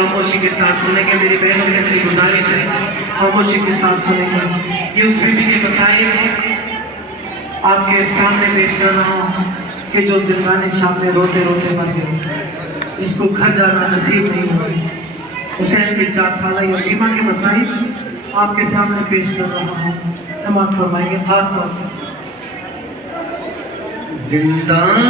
खामोशी के साथ सुनेंगे। मेरी बहनों से मेरी गुजारिश है, खामोशी के साथ सुनेंगे। ये उस बीबी के मसाइल आपके सामने पेश कर रहा हूँ कि जो जिंदाने शाम में रोते रोते मर गए, जिसको घर जाना नसीब नहीं हुआ। हुसैन की 4 साला यतीमा के मसाइल आपके सामने पेश कर रहा हूँ, समाप्त फरमाएंगे। खास तौर से जिंदान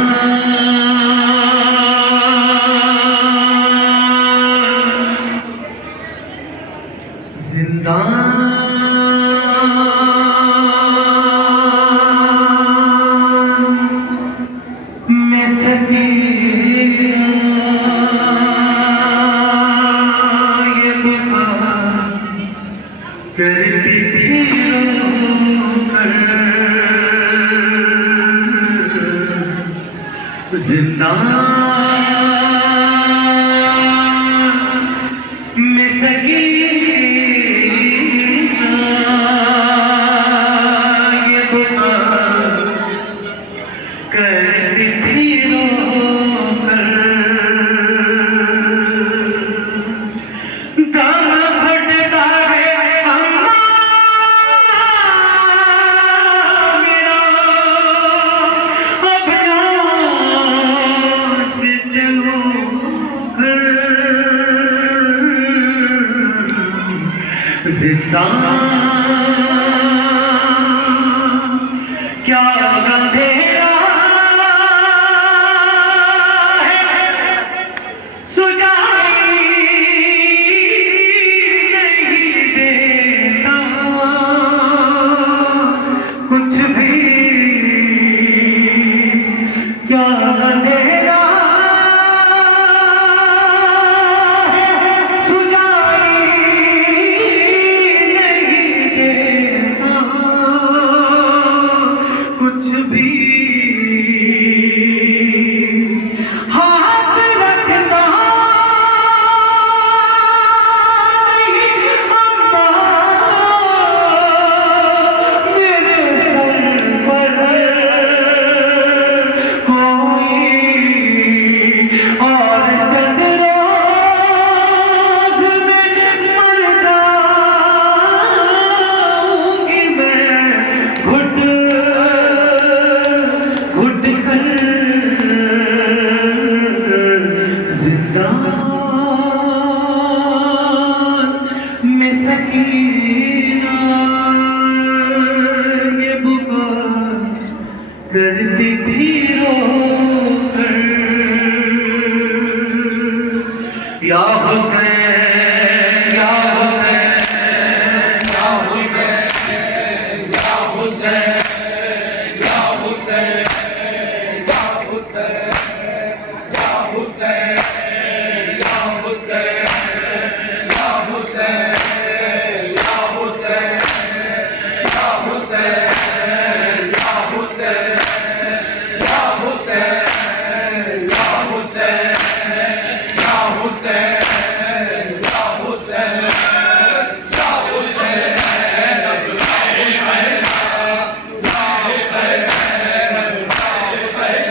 में ये पुकार करती थी जिंदान में ये पुकार करती थी रोकर। दम घुटता है अम्मा मेरा, अब यहाँ से चलो घर। जिंदान क्या अंधेरा है, सुझाई नहीं देता कुछ भी। क्या अंधेरा है, सुझाई नहीं देता कुछ भी। हाथ रखता नहीं अम्मा मेरे सर पर कोई, और चंद रोज में मर जाऊंगी मैं घुट घुट कर। जिंदान में सकीना ये पुकार करती थी रोकर। या हुसैन या हुसैन या हुसैन या हुसैन या हुसैन या हुसैन या हुसैन या हुसैन या हुसैन या हुसैन या हुसैन या हुसैन या हुसैन या हुसैन या हुसैन या हुसैन या हुसैन।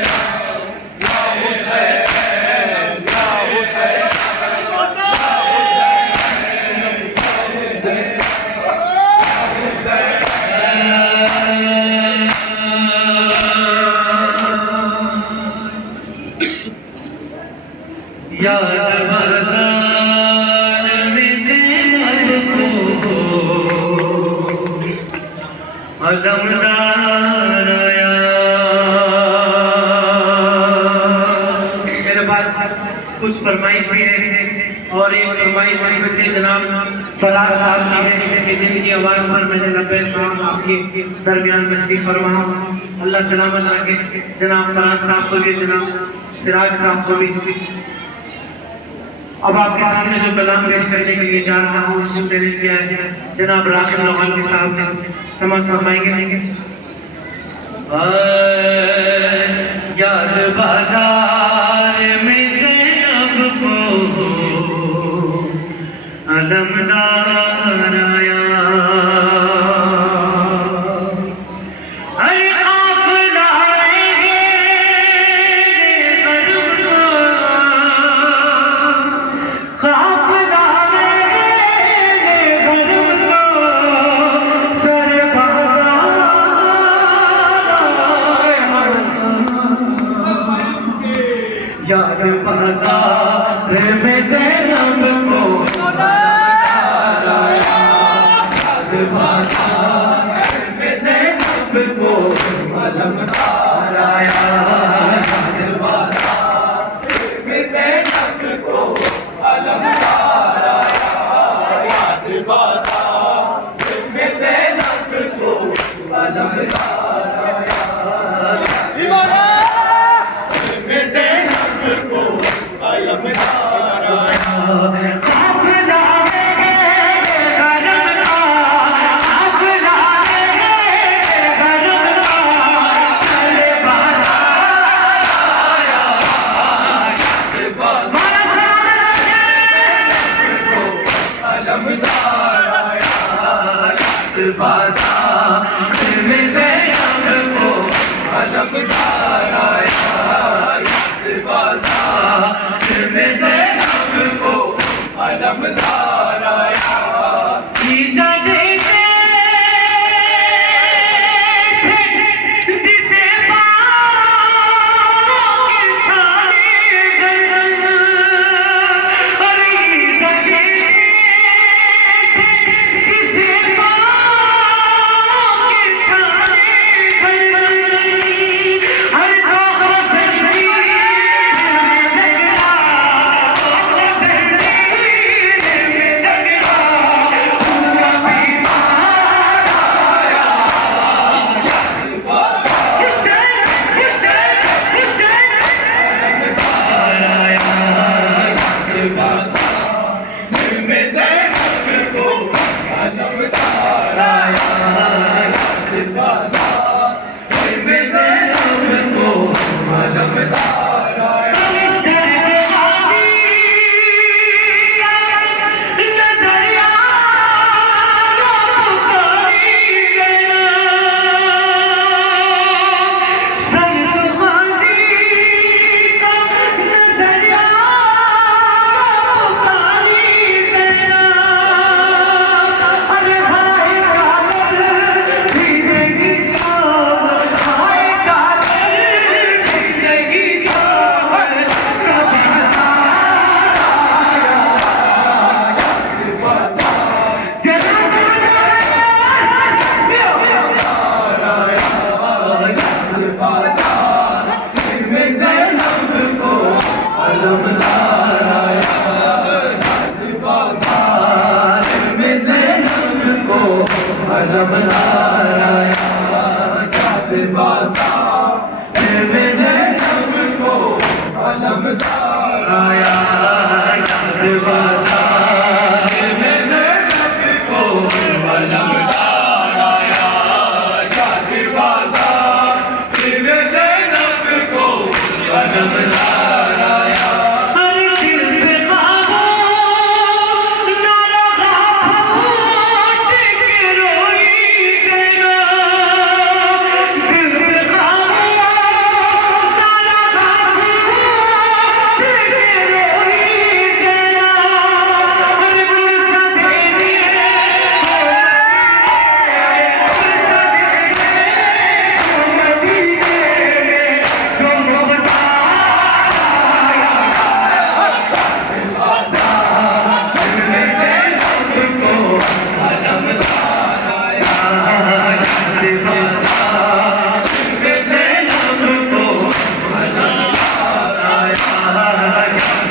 याद बाज़ार में ज़ैनब को अलमदार आया। मेरे पास कुछ फरमाइश भी है, और एक फरमाइश जिसमें से जनाब फराज साहब की है कि जिनकी आवाज़ पर मैंने लब्बैक कहा, आपके दरमियान तशरीफ फरमा। अल्लाह सलामत रखे जनाब फराज साहब को भी, जनाब सिराज साहब को भी। अब आपके सामने जो कलाम पेश करने के लिए जा रहा हूँ उसको तैयार किया है जनाब राशिद नौहानी साहब ने, समझ फरमाएंगे। याद बाजार में ज़ैनब को अलमदार आया। ख्वाब दिल में ज़ैनब को अलमदार आया, दिल में ज़ैनब को अलमदार आया, दिल में ज़ैनब को अलमदार आया, दिल में ज़ैनब को अलमदार आया। दिल में ज़ैनब को अलमदार आया, दिल में ज़ैनब को अलमदार आया। जिसे अलमदार आया, दिल में ज़ैनब को अलमदार आया, दिल में ज़ैनब को अलमदार आया, दिल में ज़ैनब को अलमदार आया।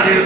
दिल